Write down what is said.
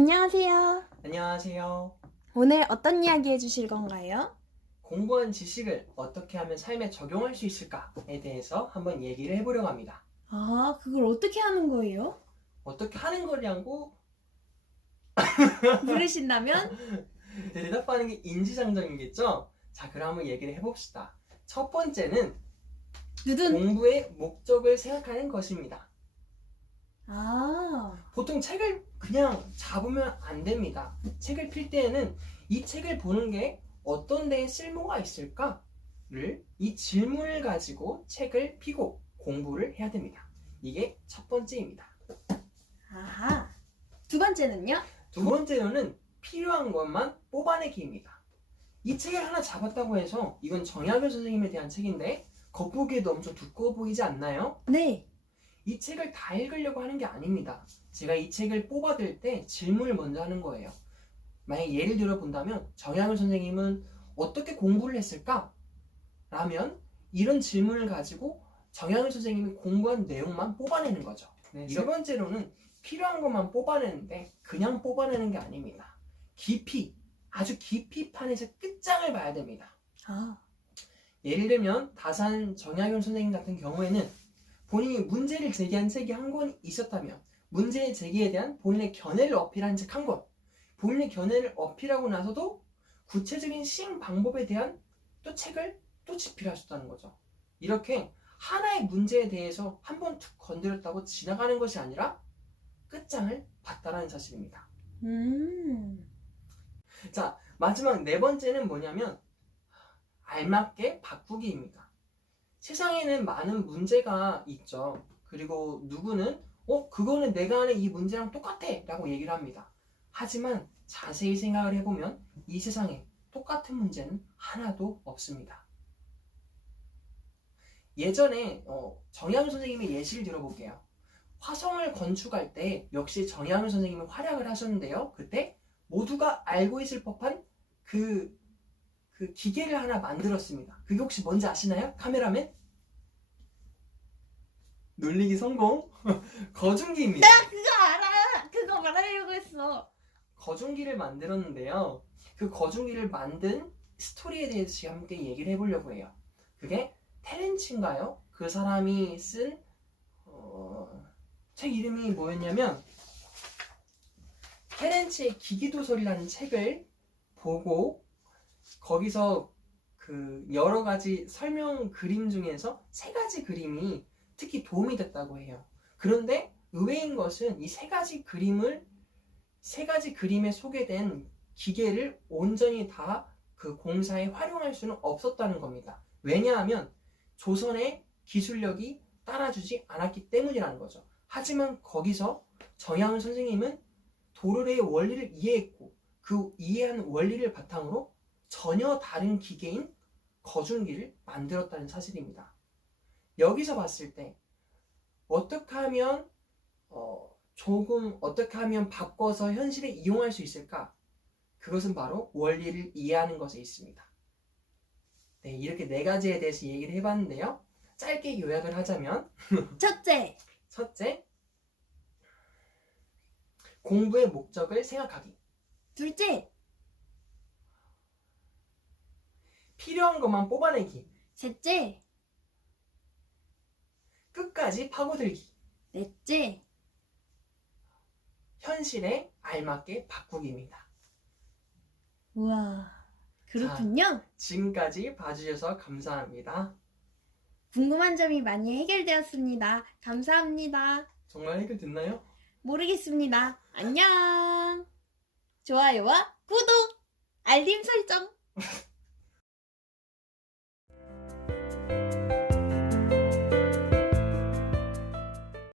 안녕하세요. 안녕하세요. 오늘 어떤 이야기 해주실 건가요? 공부한 지식을 어떻게 하면 삶에 적용할 수 있을까에 대해서 한번 얘기를 해보려고 합니다. 아, 그걸 어떻게 하는 거예요? 어떻게 하는 거냐고 물으신다면? 대답하는 게 인지상정이겠죠? 자, 그럼 한번 얘기를 해봅시다. 첫 번째는 누둔. 공부의 목적을 생각하는 것입니다. 아, 보통 책을 그냥 잡으면 안 됩니다. 책을 필 때에는 이 책을 보는 게 어떤 데에 쓸모가 있을까를 이 질문을 가지고 책을 피고 공부를 해야 됩니다. 이게 첫 번째입니다. 아하. 두 번째는요? 두 번째로는 필요한 것만 뽑아내기입니다. 이 책을 하나 잡았다고 해서 이건 정약용 선생님에 대한 책인데 겉보기에도 엄청 두꺼워 보이지 않나요? 네. 이 책을 다 읽으려고 하는 게 아닙니다. 제가 이 책을 뽑아들 때 질문을 먼저 하는 거예요. 만약 예를 들어 본다면 정약용 선생님은 어떻게 공부를 했을까? 라면 이런 질문을 가지고 정약용 선생님이 공부한 내용만 뽑아내는 거죠. 세 번째로는 필요한 것만 뽑아내는데 그냥 뽑아내는 게 아닙니다. 깊이, 아주 깊이 판에서 끝장을 봐야 됩니다. 아, 예를 들면 다산 정약용 선생님 같은 경우에는 본인이 문제를 제기한 책이 한 권 있었다면 문제의 제기에 대한 본인의 견해를 어필한 책 한 권, 본인의 견해를 어필하고 나서도 구체적인 시행 방법에 대한 또 책을 또 집필하셨다는 거죠. 이렇게 하나의 문제에 대해서 한 번 툭 건드렸다고 지나가는 것이 아니라 끝장을 봤다라는 사실입니다. 자, 마지막 네 번째는 뭐냐면 알맞게 바꾸기입니다. 세상에는 많은 문제가 있죠. 그리고 누구는 그거는 내가 아는 이 문제랑 똑같아 라고 얘기를 합니다. 하지만 자세히 생각을 해보면 이 세상에 똑같은 문제는 하나도 없습니다. 예전에 정약용 선생님의 예시를 들어볼게요. 화성을 건축할 때 역시 정약용 선생님이 활약을 하셨는데요. 그때 모두가 알고 있을 법한 그 기계를 하나 만들었습니다. 그게 혹시 뭔지 아시나요? 카메라맨? 놀리기 성공. 거중기입니다. 나 그거 알아. 그거 말하려고 했어. 거중기를 만들었는데요. 그 거중기를 만든 스토리에 대해서 함께 얘기를 해보려고 해요. 그게 테렌치인가요? 그 사람이 쓴 책 이름이 뭐였냐면 테렌치의 기기도설이라는 책을 보고 거기서 그 여러 가지 설명 그림 중에서 세 가지 그림이 특히 도움이 됐다고 해요. 그런데 의외인 것은 이 세 가지 그림에 소개된 기계를 온전히 다 그 공사에 활용할 수는 없었다는 겁니다. 왜냐하면 조선의 기술력이 따라주지 않았기 때문이라는 거죠. 하지만 거기서 정약용 선생님은 도르래의 원리를 이해했고 그 이해한 원리를 바탕으로 전혀 다른 기계인 거중기를 만들었다는 사실입니다. 여기서 봤을 때 어떻게 하면 어떻게 하면 바꿔서 현실에 이용할 수 있을까? 그것은 바로 원리를 이해하는 것에 있습니다. 네, 이렇게 네 가지에 대해서 얘기를 해봤는데요. 짧게 요약을 하자면 첫째, 공부의 목적을 생각하기. 둘째. 필요한 것만 뽑아내기. 셋째. 끝까지 파고들기. 넷째. 현실에 알맞게 바꾸기입니다. 우와, 그렇군요. 지금까지 봐주셔서 감사합니다. 궁금한 점이 많이 해결되었습니다. 감사합니다. 정말 해결됐나요? 모르겠습니다. 안녕. 좋아요와 구독, 알림 설정.